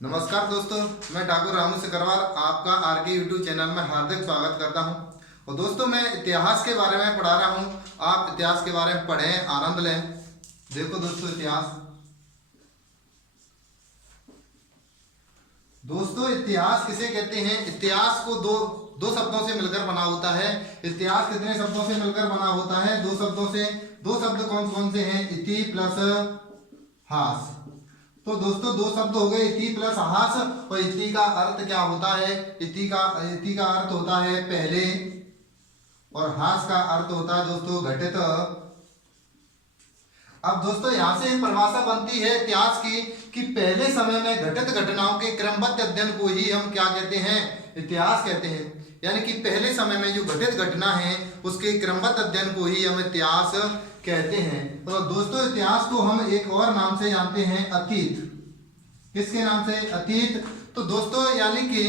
नमस्कार दोस्तों, मैं ठाकुर रामू सिकरवार आपका आरके यूट्यूब चैनल में हार्दिक स्वागत करता हूं। और दोस्तों, मैं इतिहास के बारे में पढ़ा रहा हूं। आप इतिहास के बारे में पढ़ें, आनंद लें। देखो दोस्तों, इतिहास किसे कहते हैं? इतिहास को दो दो शब्दों से मिलकर बना होता है। इतिहास कितने शब्दों से मिलकर बना होता है? दो शब्दों से। दो शब्द कौन कौन से हैं? इति प्लस हास। तो दोस्तों, दो शब्द हो गए, इति प्लस हास। और इति का अर्थ क्या होता है? इति का अर्थ होता है पहले, और हास का अर्थ होता है दोस्तों घटित। अब दोस्तों, यहाँ से परिभाषा बनती है इतिहास की कि पहले समय में घटित घटनाओं के क्रमबद्ध अध्ययन को ही हम क्या कहते हैं? इतिहास कहते हैं। यानी कि पहले समय में जो घटित घटना है उसके क्रमबद्ध अध्ययन को ही हम इतिहास कहते हैं। तो दोस्तों, इतिहास को हम एक और नाम से जानते हैं, अतीत। किसके नाम से? अतीत। तो दोस्तों, यानी कि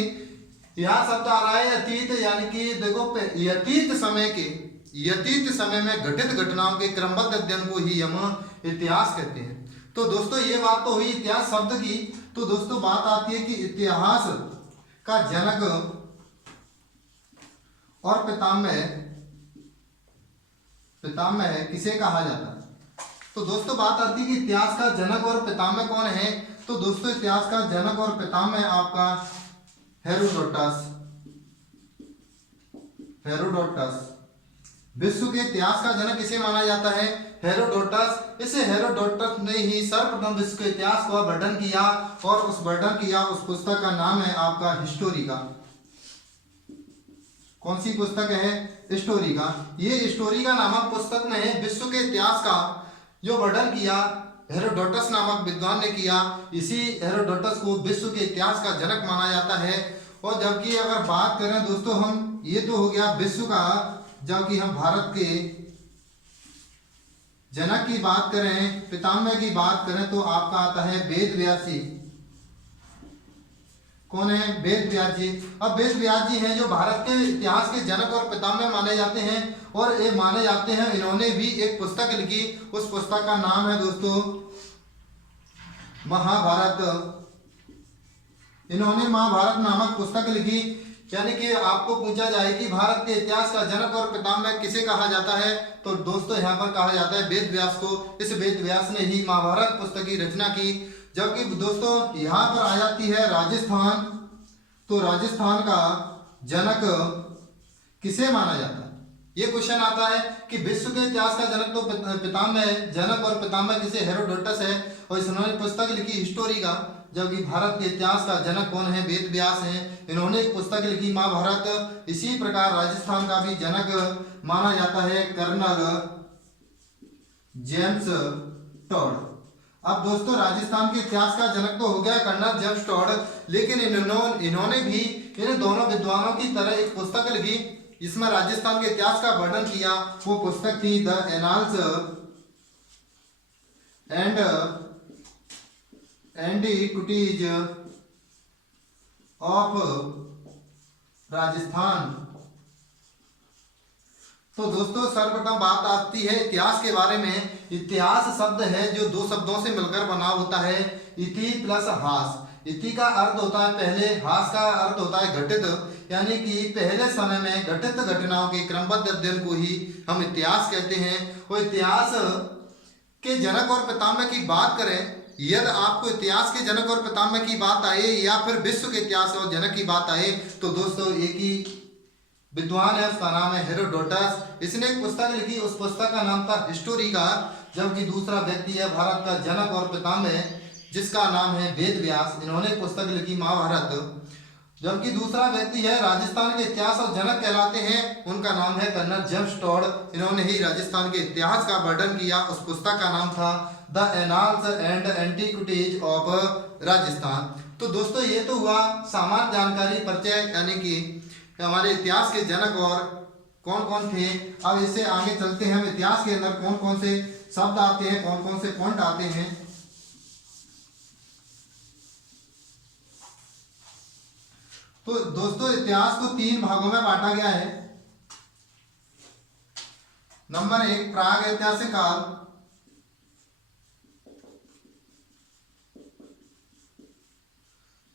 यहाँ शब्द आ रहा है अतीत, यानी कि देखो, यतीत समय में घटित घटनाओं के क्रमबद्ध अध्ययन को ही हम इतिहास कहते हैं। तो दोस्तों, ये बात तो हुई इतिहास शब्द की। तो दोस्तों, बात आती है कि इतिहास का जनक और पितामह किसे कहा जाता है? तो दोस्तों, बात आती है कि इतिहास का जनक और पितामह कौन है? तो दोस्तों, इतिहास का जनक और पितामह आपका हेरोडोटस। विश्व के इतिहास का जनक किसे माना जाता है? हेरोडोटस। इसे हेरोडोटस ने ही सर्वप्रथम विश्व के इतिहास का वर्णन किया, और उस पुस्तक का नाम है आपका हिस्टोरिका। कौन सी पुस्तक है? हिस्टोरिका। ये हिस्टोरिका नामक पुस्तक में विश्व के इतिहास का जो वर्णन किया हेरोडोटस नामक विद्वान ने किया। इसी हेरोडोटस को विश्व के इतिहास का जनक माना जाता है। और जबकि अगर बात करें दोस्तों, हम ये तो हो गया विश्व का, जबकि हम भारत के जनक की बात करें, पितामह की बात करें, तो आपका आता है वेद व्यास जी। कौन है? वेद व्यास जी। अब वेद व्यास जी हैं जो भारत के इतिहास के जनक और पितामह माने जाते हैं। और ये माने जाते हैं, इन्होंने भी एक पुस्तक लिखी। उस पुस्तक का नाम है दोस्तों महाभारत। इन्होंने महाभारत नामक पुस्तक लिखी। यानी कि आपको पूछा जाए कि भारत के इतिहास का जनक और पितामह किसे कहा जाता है, तो दोस्तों यहाँ पर कहा जाता है वेद व्यास को। इस वेद व्यास ने ही महाभारत पुस्तक की रचना की। जबकि दोस्तों, यहाँ पर आ जाती है राजस्थान। तो राजस्थान का जनक किसे माना जाता है? ये क्वेश्चन आता है कि विश्व के इतिहास का जनक तो जनक और पितामह किसे? हेरोडोटस है, और इन्होंने पुस्तक लिखी हिस्टोरिका। जबकि भारत के इतिहास का जनक कौन है? वेद व्यास हैं। इन्होंने एक पुस्तक लिखी महाभारत। इसी प्रकार राजस्थान का भी जनक माना जाता है कर्नल जेम्स टॉड। अब दोस्तों, राजस्थान के इतिहास का जनक तो हो गया कर्नल जेम्स टॉड, लेकिन इन्होंने भी इन दोनों विद्वानों की तरह एक पुस्तक लिखी जिसमें राजस्थान के इतिहास का वर्णन किया। वो पुस्तक थी the annals and antiquities of Rajasthan. तो दोस्तों, सर्वप्रथम बात आती है इतिहास के बारे में। इतिहास शब्द है जो दो शब्दों से मिलकर बना होता है, इति प्लस हास। इति का अर्थ होता है पहले, हास का अर्थ होता है घटित। यानी कि पहले समय में घटित घटनाओं के क्रमबद्ध अध्ययन को ही हम इतिहास कहते हैं। और इतिहास के जनक और पितामह की बात करें, यदि आपको इतिहास के जनक और पितामह की बात आए या फिर विश्व के इतिहास और जनक की बात आए, तो दोस्तों एक ही विद्वान है, उसका नाम है हेरोडोटस। इसने एक पुस्तक लिखी, उस पुस्तक का नाम था हिस्टोरिका। जबकि दूसरा व्यक्ति है भारत का जनक और पितामह, जिसका नाम है वेद व्यास। इन्होंने पुस्तक लिखी महाभारत। जबकि दूसरा व्यक्ति है राजस्थान के इतिहास और जनक कहलाते हैं, उनका नाम है कर्नल जेम्स टॉड। इन्होंने ही राजस्थान के इतिहास का वर्णन किया। उस पुस्तक का नाम था the annals and antiquities of Rajasthan. तो दोस्तों, ये तो हुआ सामान्य जानकारी, परिचय, यानी कि हमारे इतिहास के जनक और कौन कौन थे। अब इससे आगे चलते हैं, हम इतिहास के अंदर कौन कौन से शब्द आते हैं, कौन कौन से पॉइंट आते हैं। तो दोस्तों, इतिहास को तीन भागों में बांटा गया है। नंबर 1, प्राग ऐतिहासिक काल।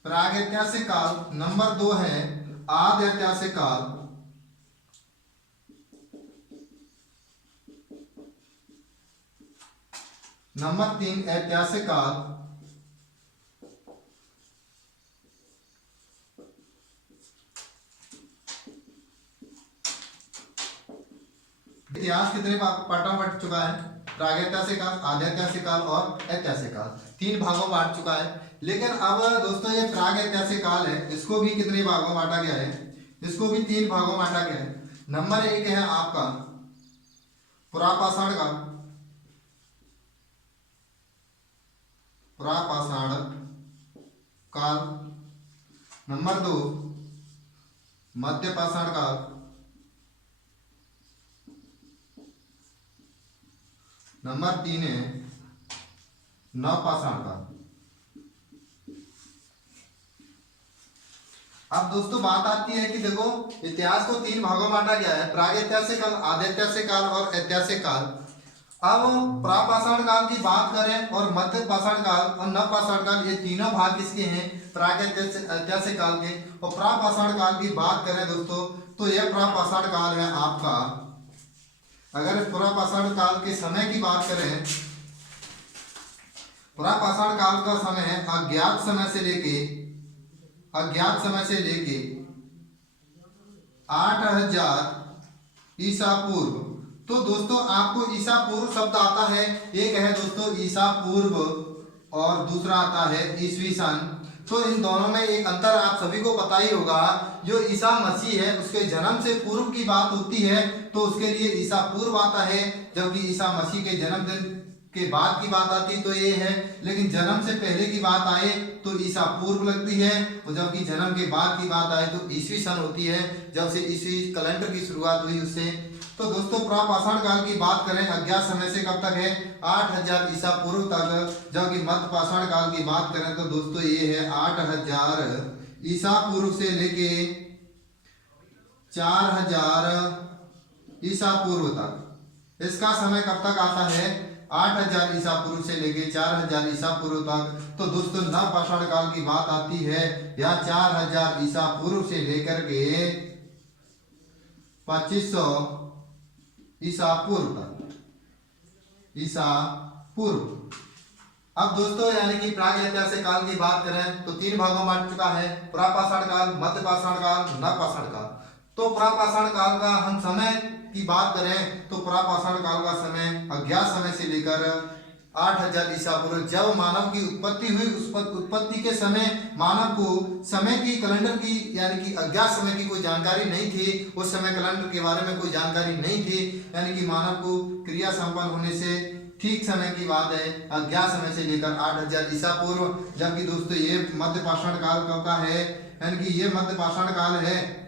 प्रागैतिहासिक काल। नंबर 2 है आदि ऐतिहासिक काल। नंबर 3 ऐतिहासिक काल। इतिहास कितने पार्टों में बट चुका है? प्रागैतिहासिक काल, आदि ऐतिहासिक काल और ऐतिहासिक काल, 3 भागों में बांट चुका है। लेकिन अब दोस्तों ये प्रागैतिहासिक काल है, इसको भी कितने भागों में बांटा गया है? इसको भी 3 भागों में बांटा गया है। नंबर 1 है आपका पुरापाषाण काल। पुरापाषाण काल। नंबर 2 मध्यपाषाण काल। नंबर 3 है नवपाषाण काल। अब दोस्तों बात आती है कि देखो इतिहास को 3 भागों में बांटा गया है, प्रागैतिहासिक काल, आदि ऐतिहासिक काल और ऐतिहासिक काल। अब प्रापाषाण काल की बात करें और मध्यपाषाण काल और नवपाषाण काल, ये तीनों भाग किसके हैं? प्रागैतिहासिक काल के। और प्रापाषाण काल की बात करें दोस्तों तो यह प्रापाषाण काल है आपका। अगर पुरापाषाण काल के समय की बात करें, पुरापाषाण काल का समय है अज्ञात समय से लेके 8000 ईसा पूर्व। तो दोस्तों आपको ईसा पूर्व शब्द आता है, एक है दोस्तों ईसा पूर्व और दूसरा आता है ईसवी सन। तो इन दोनों में एक अंतर आप सभी को पता ही होगा। जो ईसा मसीह है उसके जन्म से पूर्व की बात होती है तो उसके लिए ईसा पूर्व आता है, जबकि ईसा मसीह के जन्मदिन के बाद की बात आती तो ये है। लेकिन जन्म से पहले की बात आए तो ईसा पूर्व लगती है, और जबकि जन्म के बाद की बात आए तो ईसवी सन होती है, जब से ईसवी कैलेंडर की शुरुआत हुई उससे। तो दोस्तों प्रापाषाण काल की बात करें अज्ञात समय से कब तक है? 8000 ईसा पूर्व तक। जबकि मध्यपाषाण काल की बात करें तो दोस्तों ये है 8000 ईसा पूर्व से लेके 4000 ईसा पूर्व तक। इसका समय कब तक आता है? 8000 ईसा पूर्व से लेके 4000 ईसा पूर्व तक। तो दोस्तों नवपाषाण काल की बात आती है या 4000 ईसा पूर्व से लेकर के 2500 ईसा पूर्व तक। ईसा पूर्व। अब दोस्तों यानी कि प्रागैतिहासिक काल की बात करें तो 3 भागों में बांट चुका है, पुरापाषाण काल, मध्यपाषाण काल, नवपाषाण काल। तो पुरापाषाण काल का हम समय की बात करें तो पुरापाषाण काल का समय अज्ञात समय से लेकर 8000 ईसा पूर्व, जब मानव की उत्पत्ति हुई, उस उत्पत्ति के समय मानव को समय की कैलेंडर की यानी कि अज्ञात समय की कोई जानकारी नहीं थी। उस समय कैलेंडर के बारे में कोई जानकारी नहीं थी, यानी कि मानव को क्रिया संपन्न होने से ठीक समय की बात है अज्ञात समय से लेकर 8000 ईसा पूर्व। जबकि दोस्तों ये मध्यपाषाण काल कब का है? यानी कि ये मध्यपाषाण काल है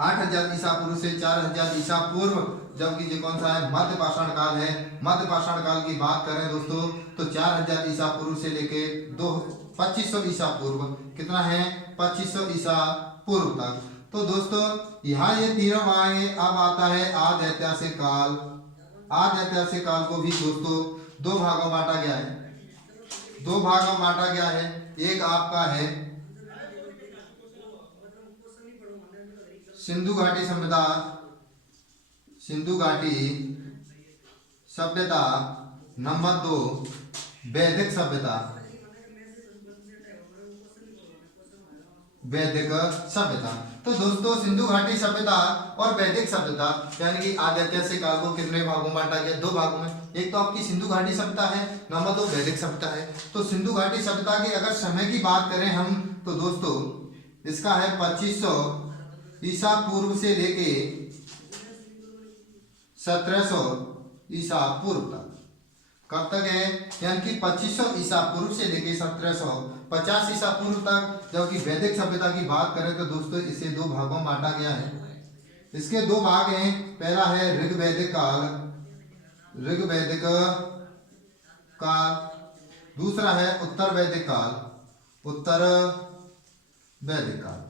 8000 ईसा पूर्व से 4000 ईसा पूर्व। जबकि ये कौन सा है? मध्यपाषाण काल है। मध्यपाषाण काल की बात करें दोस्तों तो 4000 ईसा पूर्व से लेके 2500 ईसा पूर्व। कितना है? 2500 ईसा पूर्व तक। तो दोस्तों यहाँ ये तीनों आएंगे। अब आता है आदि ऐतिहासिक काल। आदि ऐतिहासिक काल को भी दोस्तों 2 भागों में बांटा गया है। 2 भागों में बांटा गया है। एक आपका है सिंधु घाटी सभ्यता, सिंधु घाटी सभ्यता। नंबर 2 वैदिक सभ्यता, वैदिक सभ्यता। तो दोस्तों सिंधु घाटी सभ्यता और वैदिक सभ्यता यानी कि आदि ऐतिहासिक काल को कितने भागों में बांटा गया? 2 भागों में। एक तो आपकी सिंधु घाटी सभ्यता है, नंबर 2 वैदिक सभ्यता है। तो सिंधु घाटी सभ्यता के अगर समय की बात करें हम तो दोस्तों इसका है 2500 ईसा पूर्व से लेके 1700 ईसा पूर्व तक। कब तक है? यानी कि 2500 ईसा पूर्व से लेके 1750 ईसा पूर्व तक। जबकि वैदिक सभ्यता की बात करें तो दोस्तों इसे 2 भागों में बांटा गया है। इसके 2 भाग हैं। पहला है ऋग्वैदिक काल, ऋग्वैदिक काल। दूसरा है उत्तर वैदिक काल, उत्तर वैदिक काल।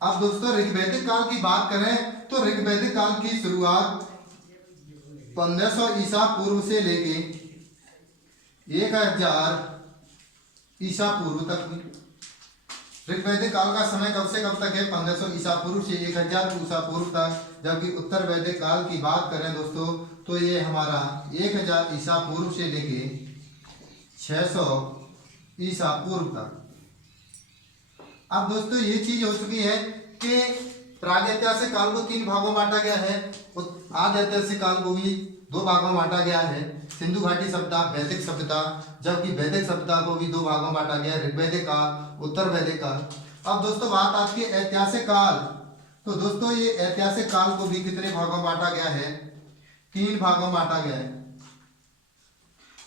अब दोस्तों ऋग्वैदिक काल की बात करें तो ऋग्वैदिक काल की शुरुआत 1500 ईसा पूर्व से लेके 1000 ईसा पूर्व तक हुई। ऋग्वैदिक काल का समय कब से कब तक है? 1500 ईसा पूर्व से 1000 ईसा पूर्व तक। जबकि उत्तर वैदिक काल की बात करें दोस्तों तो ये हमारा 1000 ईसा पूर्व से लेके 600 ईसा पूर्व तक। अब दोस्तों ये चीज हो चुकी है कि प्रागैतिहासिक काल को 3 भागों में बांटा गया है, आदि ऐतिहासिक काल को भी 2 भागों में बांटा गया है, सिंधु घाटी सभ्यता, वैदिक सभ्यता। जबकि वैदिक सभ्यता को भी 2 भागों में बांटा गया है, ऋग्वैदिक काल, उत्तर वैदिक काल। अब दोस्तों बात आती है ऐतिहासिक काल। तो दोस्तों ये ऐतिहासिक काल को भी कितने भागों में बांटा गया है? 3 भागों में बांटा गया है।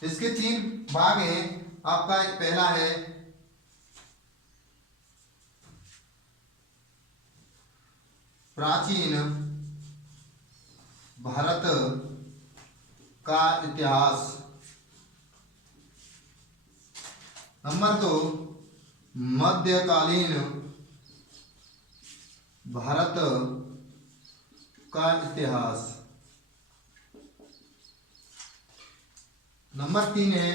इसके 3 भाग हैं। आपका पहला है प्राचीन भारत का इतिहास, नंबर 2 मध्यकालीन भारत का इतिहास, नंबर 3 है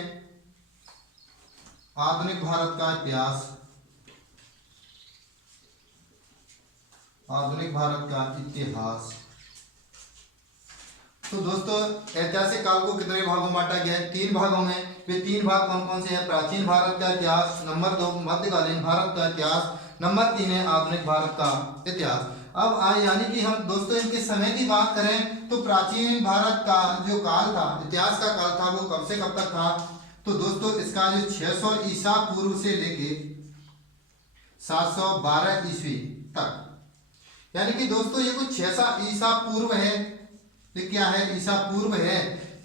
आधुनिक भारत का इतिहास, आधुनिक भारत का इतिहास। तो दोस्तों ऐतिहासिक काल को कितने भागों में बांटा गया है? 3 भागों में। वे 3 भाग कौन कौन से हैं? प्राचीन भारत का इतिहास, नंबर 2 मध्यकालीन भारत का इतिहास, नंबर 3 है आधुनिक भारत का इतिहास। अब यानी कि हम दोस्तों इनके समय की बात करें तो प्राचीन भारत का जो काल था, इतिहास का काल था, वो कब से कब तक था? तो दोस्तों इसका जो 600 ईसा पूर्व से लेके 712 ईस्वी तक, यानी कि दोस्तों ये कुछ 600 ईसा पूर्व है। ये क्या है? ईसा पूर्व है।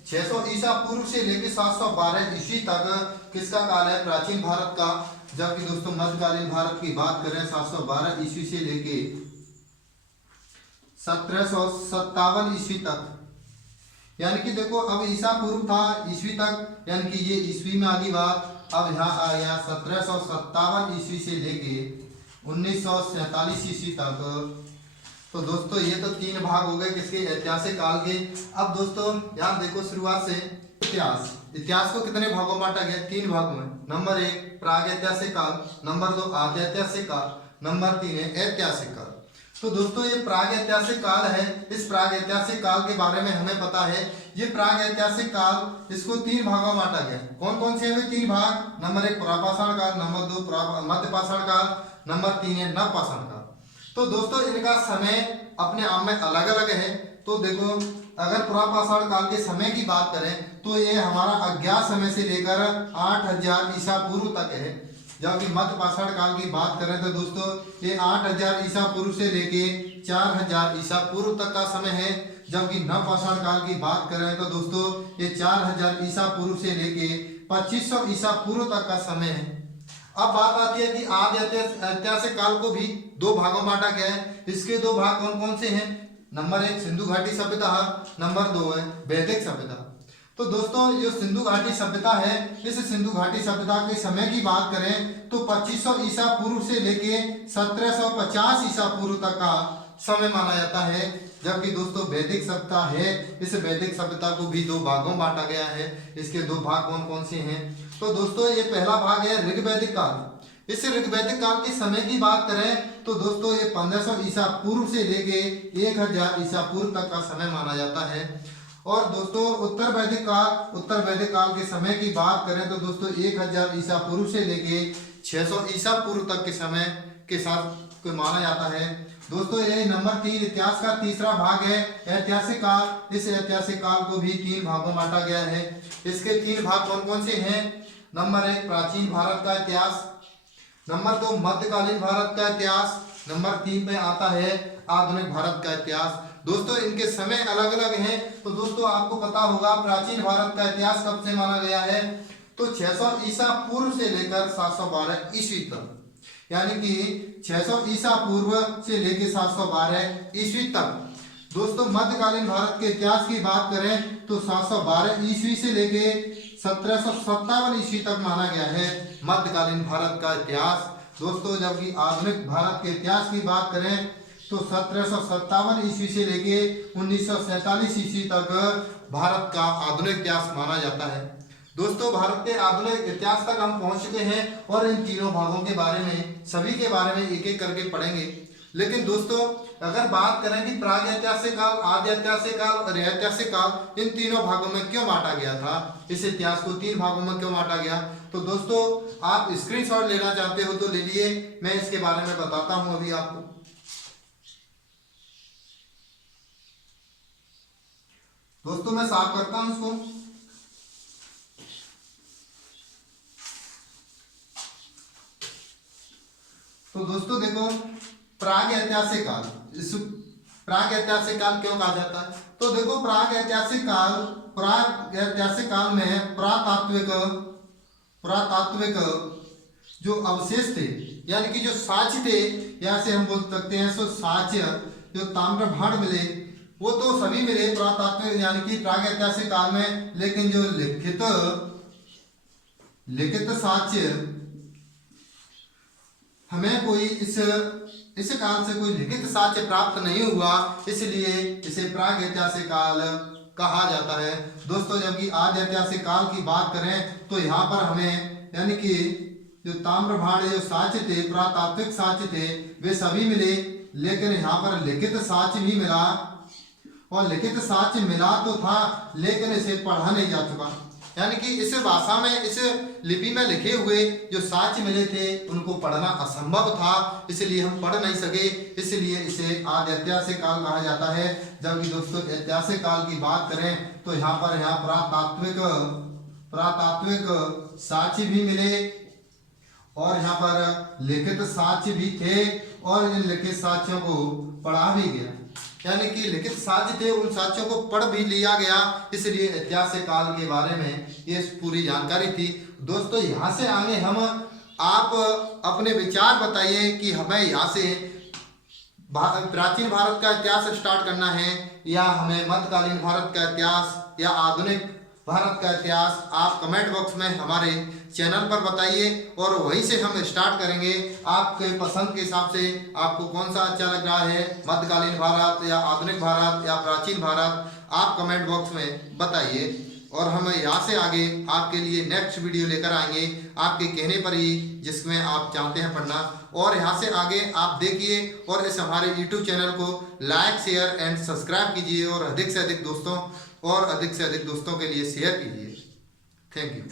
600 ईसा पूर्व से लेके 712 ईस्वी तक किसका काल है? प्राचीन भारत का। जबकि दोस्तों मध्यकालीन भारत की बात करें 712 ईस्वी से लेके 1757 ईस्वी तक, यानी कि देखो अब ईसा पूर्व था ईस्वी तक, यानी कि ये ईस्वी में आ गई बात। अब यहाँ आ गया 1757 ईस्वी से लेके 1947 ईस्वी तक। तो दोस्तों ये तो 3 भाग हो गए किसके? ऐतिहासिक काल के। अब दोस्तों यहाँ देखो शुरुआत से इतिहास, इतिहास को कितने भागों में बांटा गया? 3 भागों में। नंबर 1 प्रागैतिहासिक काल, नंबर 2 आद्यैतिहासिक काल, नंबर 3 है ऐतिहासिक काल। तो दोस्तों ये प्रागैतिहासिक काल है। इस प्रागैतिहासिक काल के बारे में हमें पता है। ये प्रागैतिहासिक काल, इसको 3 भागों में बांटा गया। कौन कौन से हैं 3 भाग? नंबर 1 पुरापाषाण काल, नंबर 2 मध्यपाषाण काल, नंबर 3 है नवपाषाण काल। तो दोस्तों इनका समय अपने आप में अलग अलग है। तो देखो अगर पुरापाषाण काल के समय की बात करें तो ये हमारा अज्ञात समय से लेकर 8000 ईसा पूर्व तक है। जबकि मध्यपाषाण काल की बात करें तो दोस्तों ये 8000 ईसा पूर्व से लेके 4000 ईसा पूर्व तक का समय है। जबकि नवपाषाण काल की बात करें तो दोस्तों ये 4000 ईसा पूर्व से लेके 2500 ईसा पूर्व तक का समय है। अब बात आती है कि आदि ऐतिहासिक काल को भी 2 भागों में बांटा गया है। इसके 2 भाग कौन कौन से हैं? नंबर 1 सिंधु घाटी सभ्यता, नंबर 2 है वैदिक सभ्यता। तो दोस्तों जो सिंधु घाटी सभ्यता है, इस सिंधु घाटी सभ्यता के समय की बात करें तो 2500 ईसा पूर्व से लेके 1750 ईसा पूर्व तक का समय माना जाता है। जबकि दोस्तों वैदिक सभ्यता है, इस वैदिक सभ्यता को भी 2 भागों में बांटा गया है। इसके 2 भाग कौन कौन से हैं? तो दोस्तों ये पहला भाग है ऋग्वैदिक काल। इस ऋग्वैदिक काल के समय की बात करें तो दोस्तों ये 1500 ईसा पूर्व से लेके 1000 ईसा पूर्व तक का समय माना जाता है। और दोस्तों उत्तर वैदिक काल के समय की बात करें तो दोस्तों 1000 ईसा पूर्व से लेके 600 ईसा पूर्व तक के समय के साथ माना जाता है। दोस्तों ये नंबर 3 इतिहास का तीसरा भाग है ऐतिहासिक काल। इस ऐतिहासिक काल को भी 3 भागों में बांटा गया है। इसके 3 भाग कौन कौन से हैं? नंबर 1 प्राचीन भारत का इतिहास, नंबर 2 मध्यकालीन भारत का इतिहास, नंबर 3 में आता है आधुनिक भारत का इतिहास। दोस्तों इनके समय अलग अलग हैं। तो दोस्तों आपको पता होगा प्राचीन भारत का इतिहास कब से माना गया है? तो 600 ईसा पूर्व से लेकर 712 ईस्वी तक, यानी कि 600 ईसा पूर्व से लेकर 712 ईस्वी तक। दोस्तों मध्यकालीन भारत के इतिहास की बात करें तो 712 ईस्वी से लेके 1757 ईस्वी तक माना गया है मध्यकालीन भारत का इतिहास। दोस्तों जबकि आधुनिक भारत के इतिहास की बात करें तो 1757 ईस्वी से लेके 1947 ईस्वी तक भारत का आधुनिक इतिहास माना जाता है। दोस्तों भारत के आधुनिक इतिहास तक हम पहुंच चुके हैं और इन तीनों भागों के बारे में सभी के बारे में एक एक करके पढ़ेंगे। लेकिन दोस्तों अगर बात करें कि प्राग ऐतिहासिक काल, आदि ऐतिहासिक काल और ऐतिहासिक काल, इन तीनों भागों में क्यों बांटा गया था, इस इतिहास को 3 भागों में क्यों बांटा गया, तो दोस्तों आप स्क्रीनशॉट लेना चाहते हो तो ले लिए, मैं इसके बारे में बताता हूं अभी आपको। दोस्तों मैं साफ करता हूं इसको। तो दोस्तों देखो, प्राग ऐतिहासिक काल, इस प्राग ऐतिहासिक काल क्यों कहा जाता है, तो देखो प्राग ऐतिहासिक काल में पुरातात्विक जो अवशेष थे, यानी कि जो साक्ष्य थे, यहाँ से हम बोल सकते हैं सो साक्ष्य जो ताम्रभाड़ मिले वो तो सभी मिले पुरातात्विक यानी कि प्राग ऐतिहासिक काल में, लेकिन जो लिखित साक्ष्य हमें कोई इस काल से कोई लिखित साक्ष्य प्राप्त नहीं हुआ, इसलिए इसे प्राग ऐतिहासिक काल कहा जाता है। दोस्तों जबकि आदि ऐतिहासिक काल की बात करें तो यहाँ पर हमें यानी कि जो ताम्रभाड़ जो साक्ष्य थे, पुरातात्विक साक्ष्य थे, वे सभी मिले, लेकिन यहाँ पर लिखित साक्ष्य भी मिला, और लिखित साक्ष्य मिला तो था लेकिन इसे पढ़ा नहीं जा चुका, यानी कि इस भाषा में, इस लिपि में लिखे हुए जो साक्ष्य मिले थे उनको पढ़ना असंभव था, इसलिए हम पढ़ नहीं सके, इसलिए इसे आदि ऐतिहासिक काल कहा जाता है। जबकि दोस्तों ऐतिहासिक काल की बात करें तो यहाँ पुरातात्विक साक्ष्य भी मिले और यहाँ पर लिखित साक्ष्य भी थे, और इन लिखित साक्ष्यों को पढ़ा भी गया, यानी कि लिखित साक्ष्य थे, उन साक्ष्यों को पढ़ भी लिया गया, इसलिए ऐतिहासिक काल के बारे में ये पूरी जानकारी थी। दोस्तों यहाँ से आगे हम आप अपने विचार बताइए कि हमें यहाँ से प्राचीन भारत का इतिहास स्टार्ट करना है या हमें मध्यकालीन भारत का इतिहास या आधुनिक भारत का इतिहास, आप कमेंट बॉक्स में हमारे चैनल पर बताइए और वहीं से हम स्टार्ट करेंगे। आपके पसंद के हिसाब से आपको कौन सा अच्छा लग रहा है, मध्यकालीन भारत या आधुनिक भारत या प्राचीन भारत, आप कमेंट बॉक्स में बताइए और हम यहाँ से आगे आपके लिए नेक्स्ट वीडियो लेकर आएंगे आपके कहने पर ही, जिसमें आप चाहते हैं पढ़ना। और यहाँ से आगे आप देखिए और इस हमारे YouTube चैनल को लाइक, शेयर एंड सब्सक्राइब कीजिए और अधिक से अधिक दोस्तों के लिए शेयर कीजिए। Thank you.